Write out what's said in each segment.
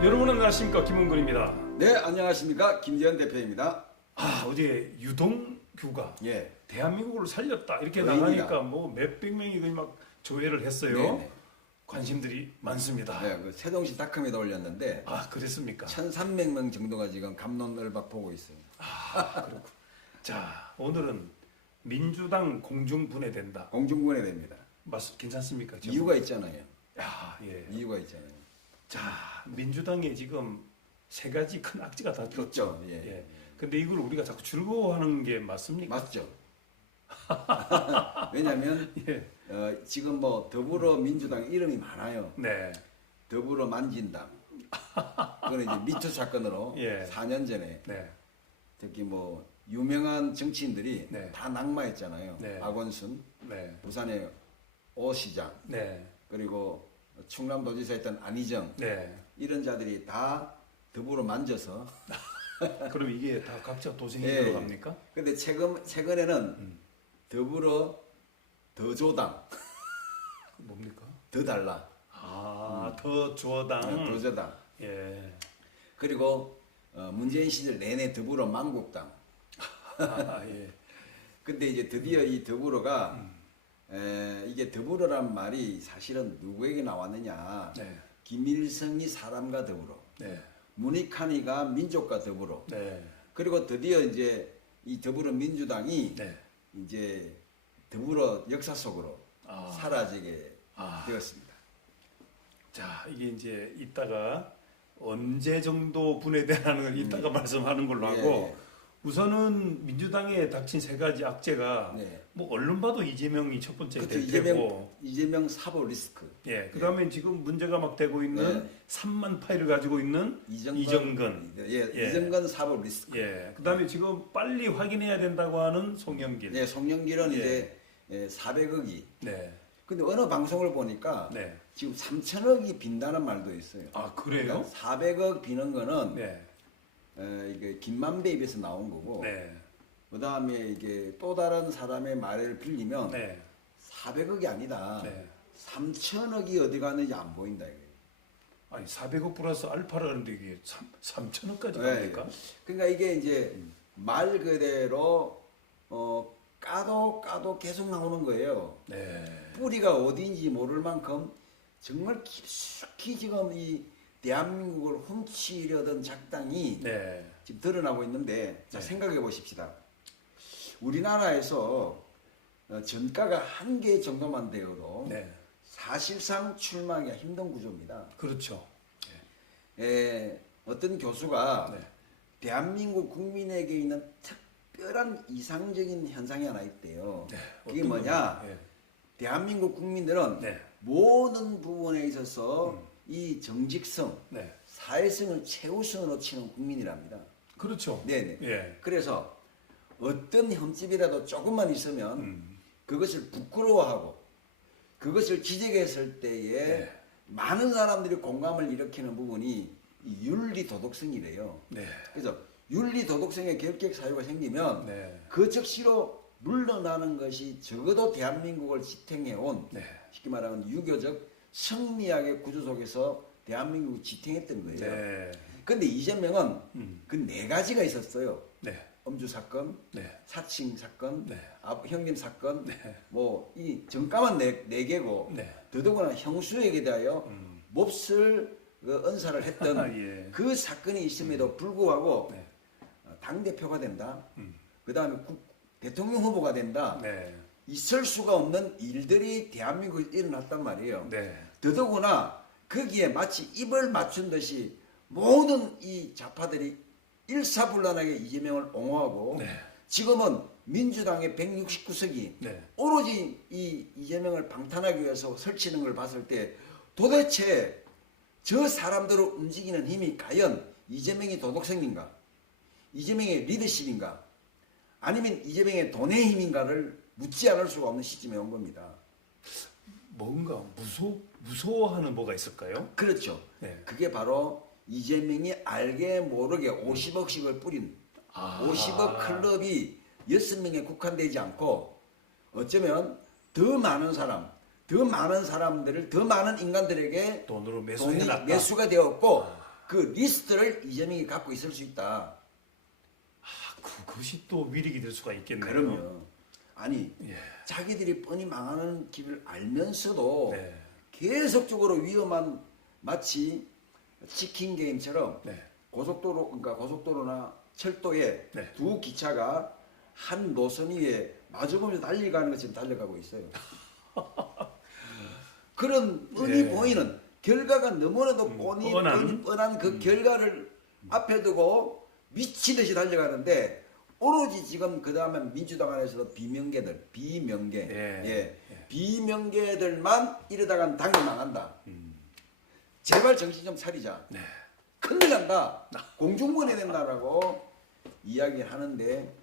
여러분 안녕하십니까, 김은근입니다. 네, 안녕하십니까, 김재현 대표입니다. 어제 유동규가 예, 대한민국을 살렸다 이렇게 거의입니다. 나가니까 뭐 몇백 명이 거의 막 조회를 했어요. 네네. 관심들이 많습니다. 네, 그 세종시닷컴에다 올렸는데 그랬습니까? 1,300명 정도가 지금 감론을박 보고 있어요. 그렇군. 자, 오늘은 민주당 공중분해된다. 공중분해 됩니다. 괜찮습니까? 제목? 이유가 있잖아요. 예. 이유가 있잖아요. 자, 민주당에 지금 세 가지 큰 악재가 다 들었죠. 있죠. 예. 근데 이걸 우리가 자꾸 즐거워하는 게 맞습니까? 맞죠. 왜냐하면 예. 지금 뭐 더불어민주당 이름이 많아요. 네. 더불어 만진당. 그건 이제 미투 사건으로 예. 4년 전에 네. 특히 뭐 유명한 정치인들이 네. 다 낙마했잖아요. 네. 박원순, 네. 부산의 오 시장, 네. 그리고 충남도지사였던 안희정, 네. 이런 자들이 다 더불어 만져서. 그럼 이게 다 각자 도생이 예. 들어갑니까? 근데 최근에는 더불어 더조당, 뭡니까? 더 달라, 더 조당. 더저당. 예. 그리고 문재인 시절 내내 더불어 만국당. 예. 근데 이제 드디어 이 더불어가 이게 더불어란 말이 사실은 누구에게 나왔느냐? 네. 김일성이 사람과 더불어, 네. 문익환이가 민족과 더불어. 네. 그리고 드디어 이제 이 더불어민주당이 네. 이제 더불어 역사 속으로 사라지게 되었습니다. 자, 이게 이제 이따가 언제 정도 분해되는 걸 이따가 말씀하는 걸로 하고, 예. 우선은 민주당에 닥친 세 가지 악재가 네. 뭐 언론 봐도 이재명이 첫 번째 그렇죠. 대표고, 이재명 사법 리스크. 예, 그다음에 지금 문제가 막 되고 있는 네. 3만 파일을 가지고 있는 이정근. 예. 이정근 사법 리스크. 예, 그다음에 지금 빨리 확인해야 된다고 하는 송영길. 네, 송영길은 예. 이제 400억이. 네. 근데 어느 방송을 보니까 네. 지금 3천억이 빈다는 말도 있어요. 그래요? 그러니까 400억 비는 거는 네. 이게 김만배 입에서 나온 거고, 네. 그 다음에 이게 또 다른 사람의 말을 빌리면 네. 400억이 아니다. 네. 3천억이 어디 갔는지 안 보인다 이거예요. 아니 400억 플러스 알파를 하는데 이게 3천억까지 네. 갑니까? 그러니까 이게 이제 말 그대로 까도 계속 나오는 거예요. 네. 뿌리가 어디인지 모를 만큼 정말 깊숙이 지금 이 대한민국을 훔치려던 작당이 네. 지금 드러나고 있는데, 자, 네. 생각해 보십시다. 우리나라에서 전가가 한 개 정도만 되어도 네. 사실상 출마하기가 힘든 구조입니다. 그렇죠. 어떤 교수가 네. 대한민국 국민에게 있는 특별한 이상적인 현상이 하나 있대요. 네. 그게 어떤 뭐냐? 겁니까? 예. 대한민국 국민들은 네. 모든 부분에 있어서 이 정직성, 네. 사회성을 최우선으로 치는 국민이랍니다. 그렇죠. 네네. 예. 그래서 어떤 흠집이라도 조금만 있으면 그것을 부끄러워하고 그것을 지적했을 때에 네. 많은 사람들이 공감을 일으키는 부분이 이 윤리 도덕성이래요. 네. 그래서 윤리 도덕성의 결격 사유가 생기면 네. 그 즉시로 물러나는 것이 적어도 대한민국을 지탱해온, 네. 쉽게 말하면 유교적 성리학의 구조 속에서 대한민국을 지탱했던 거예요. 네. 근데 이재명은 그 네 가지가 있었어요. 네. 엄주 사건, 네. 사칭 사건, 네. 형님 사건, 네. 뭐 이 정가만 네 개고, 네. 더더구나 형수에게 대하여 몹쓸 언사를 했던 예. 그 사건이 있음에도 불구하고 네. 당 대표가 된다. 그 다음에 대통령 후보가 된다. 네. 있을 수가 없는 일들이 대한민국에 일어났단 말이에요. 네. 더더구나 거기에 마치 입을 맞춘 듯이 모든 이 좌파들이 일사불란하게 이재명을 옹호하고, 네. 지금은 민주당의 169석이 네. 오로지 이 이재명을 방탄하기 위해서 설치는 걸 봤을 때 도대체 저 사람들을 움직이는 힘이 과연 이재명의 도덕성인가, 이재명의 리더십인가, 아니면 이재명의 돈의 힘인가를 묻지 않을 수가 없는 시점에 온 겁니다. 뭔가 무서워하는 뭐가 있을까요? 그렇죠. 네. 그게 바로 이재명이 알게 모르게 50억씩을 뿌린 50억 클럽이 6명에 국한되지 않고, 어쩌면 더 많은 사람들을 더 많은 인간들에게 돈으로 돈이 매수해놨다. 매수가 되었고, 그 리스트를 이재명이 갖고 있을 수 있다. 그것이 또 위력이 될 수가 있겠네요. 그럼요. 아니 예. 자기들이 뻔히 망하는 길을 알면서도 네. 계속적으로 위험한 마치 치킨 게임처럼 네. 그러니까 고속도로나 철도에 네. 두 기차가 한 노선 위에 마주보면서 달려가는 것처럼 달려가고 있어요. 그런 뻔히 네. 보이는 결과가 너무나도 뻔한 그 결과를 앞에 두고 미치듯이 달려가는데 오로지 지금 그 다음에 민주당 안에서도 비명계들, 비명계들만 이러다간 당이 망한다. 제발 정신 좀 차리자. 네. 큰일 난다. 공중분해 된다라고 이야기하는데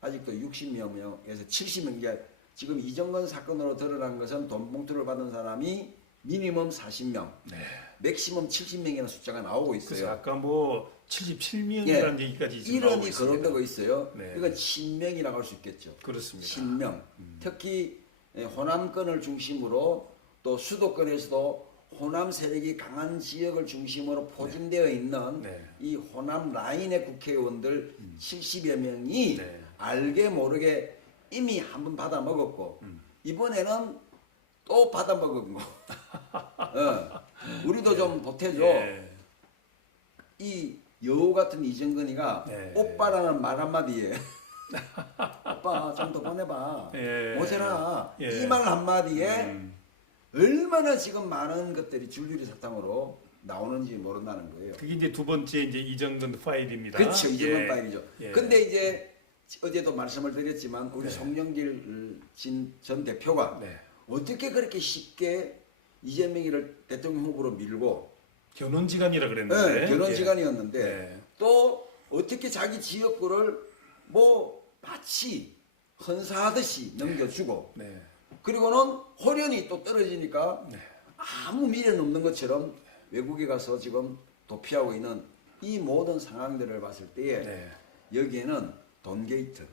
아직도 60명에서 70명. 지금 이정건 사건으로 드러난 것은 돈 봉투를 받은 사람이 미니멈 40명, 네. 맥시멈 70명이라는 숫자가 나오고 있어요. 그래서 아까 뭐 77명이라는 얘기까지 지금 나오고 이론이 있습니다. 거론되고 있어요. 네. 이건 친명이라고 할 수 있겠죠. 그렇습니다. 친명. 특히 호남권을 중심으로 또 수도권에서도 호남 세력이 강한 지역을 중심으로 포진되어 있는 네. 이 호남 라인의 국회의원들 70여 명이 네. 알게 모르게 이미 한 번 받아 먹었고 이번에는 또 받아 먹은 거. 우리도 좀 보태줘. 예. 이 여우 같은 이정근이가 네. 오빠라는 말 한마디에 오빠 좀 더 보내봐. 예. 오세라. 예. 이 말 한마디에 음. 얼마나 지금 많은 것들이 줄줄이 사탕으로 나오는지 모른다는 거예요. 그게 이제 두 번째 이제 이정근 파일입니다. 그렇죠. 이정근 예. 파일이죠. 예. 근데 이제 어제도 말씀을 드렸지만 우리 네. 송영길 전 대표가 네. 어떻게 그렇게 쉽게 이재명이를 대통령 후보로 밀고 견원지간이라 그랬는데. 결혼지간이었는데 예. 또 어떻게 자기 지역구를 뭐 마치 헌사하듯이 넘겨주고 네. 그리고는 호련이 또 떨어지니까 네. 아무 미련 없는 것처럼 외국에 가서 지금 도피하고 있는 이 모든 상황들을 봤을 때에 네. 여기에는 돈 게이트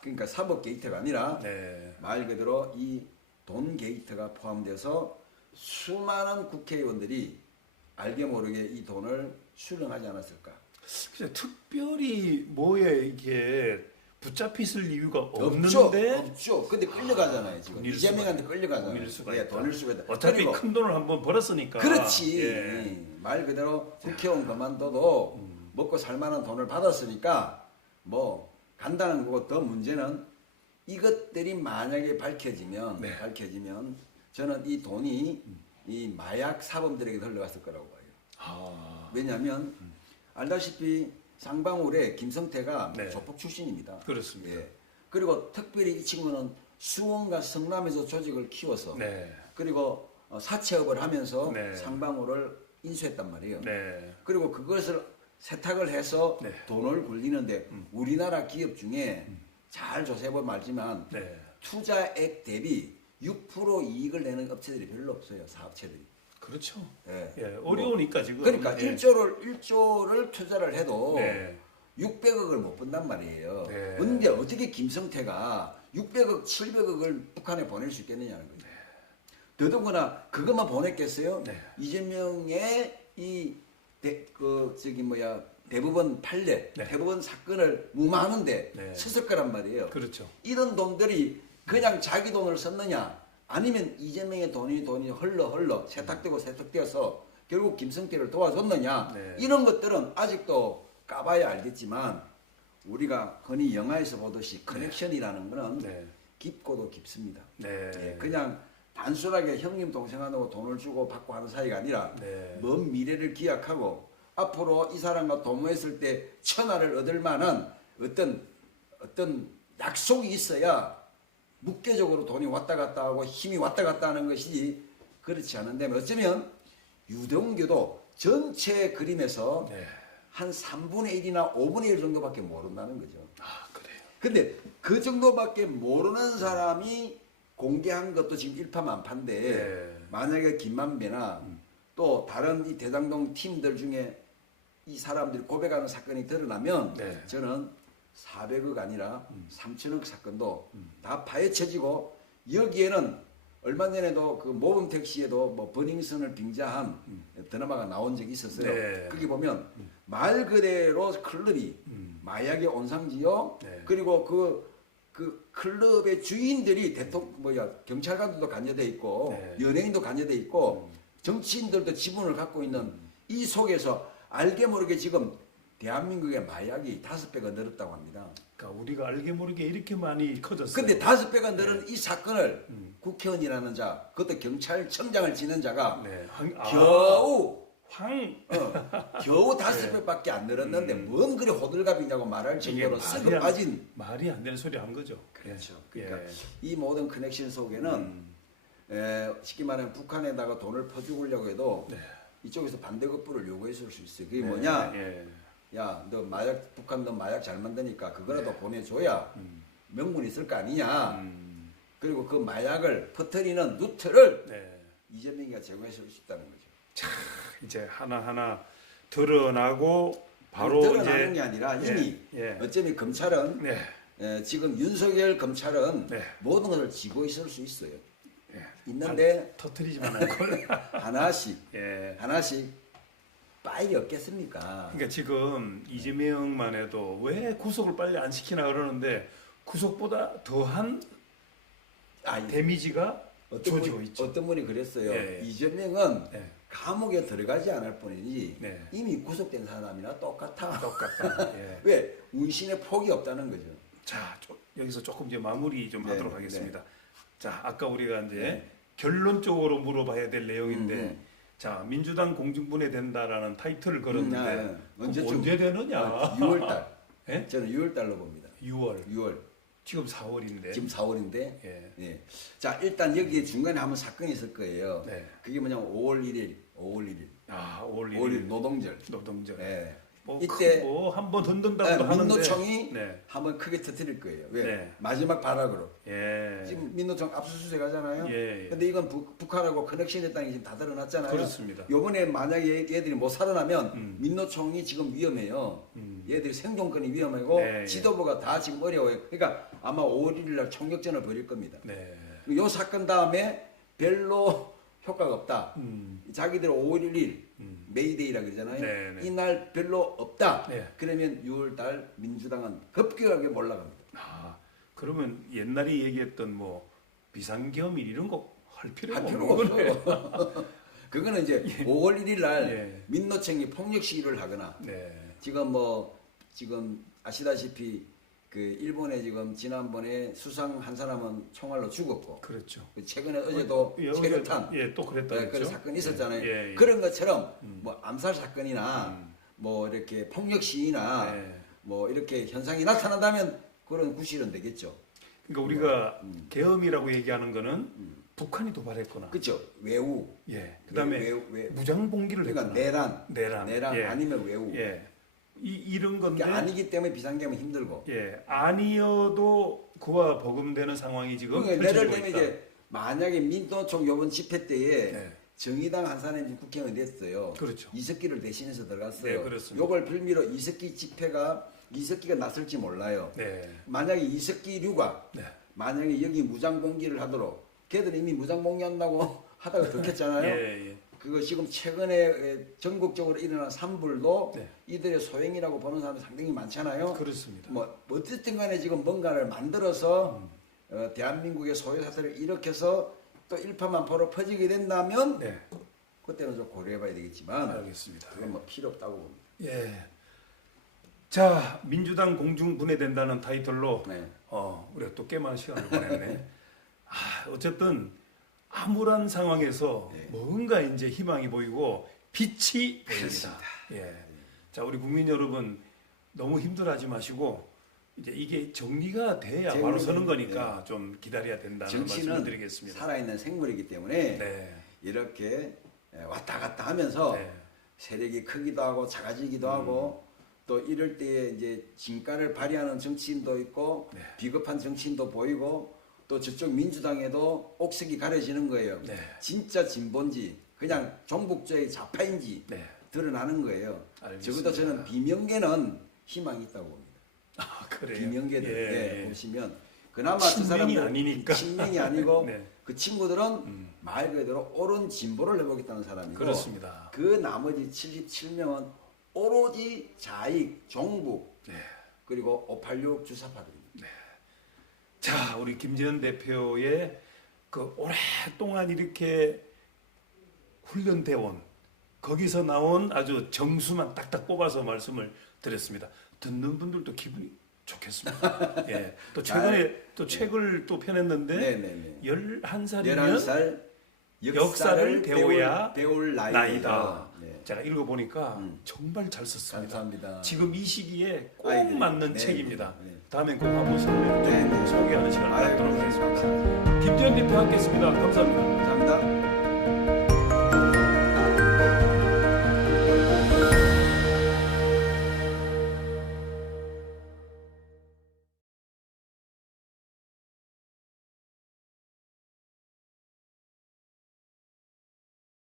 그러니까 사법 게이트가 아니라 네. 말 그대로 이 돈 게이트가 포함돼서 수많은 국회의원들이 알게 모르게 이 돈을 수령하지 않았을까? 그래서 특별히 뭐에 이게 붙잡히실 이유가 없죠. 없는데 없죠. 근데 끌려가잖아요. 지금 돈일 이재명한테 수가 끌려가잖아요. 수가 예, 있다. 돈일 수가 있다. 어차피 그리고 큰 돈을 한번 벌었으니까. 그렇지. 예. 말 그대로 국회의원 그만둬도 먹고 살만한 돈을 받았으니까 뭐 간다는 거고 더 문제는 이것들이 만약에 밝혀지면 네. 저는 이 돈이 이 마약 사범들에게 흘러갔을 거라고 봐요. 아. 왜냐하면 알다시피 쌍방울의 김성태가 네. 조폭 출신입니다. 그렇습니다. 예. 그리고 특별히 이 친구는 수원과 성남에서 조직을 키워서 네. 그리고 사채업을 하면서 네. 상방울을 인수했단 말이에요. 네. 그리고 그것을 세탁을 해서 네. 돈을 굴리는데 우리나라 기업 중에 잘 조사해보면 알지만 네. 투자액 대비 6% 이익을 내는 업체들이 별로 없어요. 사업체들이. 그렇죠. 예. 예. 어려우니까 지금. 그러니까 예. 1조를 투자를 해도 네. 600억을 못 번단 말이에요. 네. 근데 어떻게 김성태가 600억, 700억을 북한에 보낼 수 있겠느냐는 거죠. 더더구나 그것만 보냈겠어요? 네. 이재명의 대법원 판례, 네. 대법원 사건을 무마하는데 네. 썼을 거란 말이에요. 그렇죠. 이런 돈들이 그냥 자기 돈을 썼느냐 아니면 이재명의 돈이 흘러 세탁되어서 결국 김성태를 도와줬느냐 네. 이런 것들은 아직도 까봐야 알겠지만 우리가 흔히 영화에서 보듯이 커넥션이라는 거는 네. 깊고도 깊습니다. 네. 예, 그냥 단순하게 형님 동생하고 돈을 주고 받고 하는 사이가 아니라 네. 먼 미래를 기약하고 앞으로 이 사람과 도모했을 때 천하를 얻을 만한 어떤 약속이 있어야 묵계적으로 돈이 왔다 갔다 하고 힘이 왔다 갔다 하는 것이지 그렇지 않은데 어쩌면 유동규도 전체 그림에서 네. 한 3분의 1이나 5분의 1 정도밖에 모른다는 거죠. 아, 그래요. 근데 그 정도밖에 모르는 사람이 공개한 것도 지금 일파만파인데 네. 만약에 김만배나 또 다른 이 대장동 팀들 중에 이 사람들이 고백하는 사건이 드러나면 네. 저는 400억 아니라 3천억 사건도 다 파헤쳐지고 여기에는 얼마 전에도 그 모범 택시에도 뭐 버닝썬을 빙자한 드라마가 나온 적이 있었어요. 네. 거기 보면 말 그대로 클럽이 마약의 온상지요. 네. 그리고 그 클럽의 주인들이 경찰관들도 관여돼 있고 네. 연예인도 관여돼 있고 정치인들도 지분을 갖고 있는 이 속에서 알게 모르게 지금 대한민국의 마약이 5배가 늘었다고 합니다. 그러니까 우리가 알게 모르게 이렇게 많이 커졌어요. 근데 5배가 늘은 이 사건을 국회의원이라는 자, 그것도 경찰청장을 지낸 자가 네. 겨우 5배밖에 안 늘었는데 뭔 그리 호들갑이냐고 말할 정도로 썩어 빠진 말이 안 되는 소리 한 거죠. 그렇죠. 예. 그러니까 이 모든 커넥션 속에는 쉽게 말하면 북한에다가 돈을 퍼주려고 해도 네. 이쪽에서 반대급부를 요구했을 수 있어요. 그게 네. 뭐냐? 예. 야, 북한 너 마약 잘 만드니까 그거라도 보내줘야 명분이 있을 거 아니냐. 그리고 그 마약을 퍼뜨리는 루트를 네. 이재명이가 제공해줄 수 있다는 거죠. 자, 이제 하나하나 드러나고 바로 드러나는 이제 게 아니라 이미 예. 어쩌면 검찰은 네. 지금 윤석열 검찰은 네. 모든 것을 쥐고 있을 수 있어요. 예. 있는데 터뜨리지만 않고. 하나씩 예. 파일이 없겠습니까? 그러니까 지금 이재명만 해도 왜 구속을 빨리 안 시키나 그러는데 구속보다 더한 데미지가 조지고 있죠. 어떤 분이 그랬어요. 예. 이재명은 네. 감옥에 들어가지 않을 뿐이지 네. 이미 구속된 사람이나 똑같아. 똑같다. 예. 왜? 운신의 폭이 없다는 거죠. 자, 여기서 조금 이제 마무리 좀 네, 하도록 하겠습니다. 자, 아까 우리가 이제 네. 결론적으로 물어봐야 될 내용인데, 음. 자, 민주당 공중분해된다라는 타이틀을 걸었는데 언제 되느냐? 6월달. 예? 저는 6월달로 봅니다. 6월. 6월. 지금 4월인데. 지금 4월인데. 예. 예. 자, 일단 여기 중간에 한번 사건이 있을 거예요. 네. 그게 뭐냐면 5월 1일. 5월 1일. 아, 5월 5월 1일 1일 노동절. 노동절. 예. 뭐 이때 한번 흔든다고도 하는데. 민노총이 네. 한번 크게 터뜨릴 거예요. 왜? 네. 마지막 발악으로. 예. 지금 민노총 압수수색 하잖아요. 예, 예. 근데 이건 북한하고 커넥션 했다는 게 지금 다 드러났잖아요. 그렇습니다. 요번에 만약에 얘들이 못 살아나면 민노총이 지금 위험해요. 얘들이 생존권이 위험하고 예, 예. 지도부가 다 지금 어려워요. 그러니까 아마 5월 1일 날 총격전을 벌일 겁니다. 네. 요 사건 다음에 별로 효과가 없다. 자기들 5월 1일 메이데이라 그러잖아요. 네, 네. 이날 별로 없다. 네. 그러면 6월 달 민주당은 급격하게 올라갑니다. 아, 그러면 옛날에 얘기했던 뭐 비상겸일 이런 거 할 필요가 할 없는 필요가 거네. 없어요. 그거는 이제 5월 1일 날 예. 민노총이 폭력 시위를 하거나 네. 지금 아시다시피 그 일본에 지금 지난번에 수상 한 사람은 총알로 죽었고 그렇죠. 최근에 어제도 체류탄 예, 또 그랬다 그런 그랬죠. 사건이 있었잖아요. 예, 예. 그런 것처럼 뭐 암살 사건이나 뭐 이렇게 폭력 시위나 네. 뭐 이렇게 현상이 나타난다면 그런 구실은 되겠죠. 그러니까 우리가 계엄이라고 얘기하는 거는 북한이 도발했거나. 그렇죠. 외우. 예. 그다음에 외우. 무장봉기를 그러니까 했거나. 내란 예. 아니면 외우. 예. 이런 건데. 그러니까 아니기 때문에 비상계엄은 힘들고. 예. 아니어도 그와 버금되는 상황이 지금 예를 펼쳐지고 들면 있다. 이제 만약에 민노총 요번 집회 때에 네. 정의당 한 사람이 국회의원이 됐어요. 그렇죠. 이석기를 대신해서 들어갔어요. 네, 그렇습니다. 요걸 빌미로 이석기가 났을지 몰라요. 네. 만약에 이석기류가 네. 만약에 여기 무장봉기를 하도록 걔들은 이미 무장봉기한다고 하다가 들켰잖아요. 예, 예. 그거 지금 최근에 전국적으로 일어난 산불도 네. 이들의 소행이라고 보는 사람이 상당히 많잖아요. 그렇습니다. 뭐 어쨌든 간에 지금 뭔가를 만들어서 대한민국의 소요 사태를 일으켜서 또 일파만파로 퍼지게 된다면 네. 그때는 좀 고려해봐야 되겠지만 알겠습니다. 그건 뭐 필요 없다고 봅니다. 예. 자, 민주당 공중 분해된다는 타이틀로 네. 우리가 또 꽤 많은 시간을 보냈네. 어쨌든 암울한 상황에서 네. 뭔가 이제 희망이 보이고 빛이 보입니다. 그렇습니다. 예. 자, 우리 국민 여러분 너무 힘들어하지 마시고 이제 이게 정리가 돼야 바로 서는 거니까 좀 기다려야 된다는 말씀을 정치는 드리겠습니다. 살아있는 생물이기 때문에 네. 이렇게 왔다 갔다 하면서 네. 세력이 크기도 하고 작아지기도 하고 또 이럴 때에 이제 진가를 발휘하는 정치인도 있고 네. 비겁한 정치인도 보이고 또 저쪽 민주당에도 옥색이 가려지는 거예요. 네. 진짜 진보인지 그냥 종북주의 좌파인지 네. 드러나는 거예요. 알겠습니다. 적어도 저는 비명계는 희망이 있다고 봅니다. 아, 그래요. 비명계들 예, 예. 보시면 그나마 저 친명이 사람들 아니니까. 친명이 아니고 네. 그 친구들은 말 그대로 옳은 진보를 해보겠다는 사람이고 그렇습니다. 그 나머지 77명은 오로지 자익, 종북 네. 그리고 586 주사파들입니다. 자, 우리 김재현 대표의 그 오랫동안 이렇게 훈련돼 온 거기서 나온 아주 정수만 딱딱 뽑아서 말씀을 드렸습니다. 듣는 분들도 기분이 좋겠습니다. 예. 또 최근에 또 책을 또 펴냈는데 네네네. 11살이면 11살 역사를 배워야 배울 나이다. 네. 제가 읽어보니까 정말 잘 썼습니다. 감사합니다. 지금 이 시기에 꼭 아이들이, 맞는 네, 책입니다. 네. 다음엔 꼭 한번 설명을 좀 네, 네. 소개하는 시간을 아이고, 갖도록 네, 하겠습니다. 감사합니다. 김재현 대표 함께했습니다. 감사합니다. 감사합니다.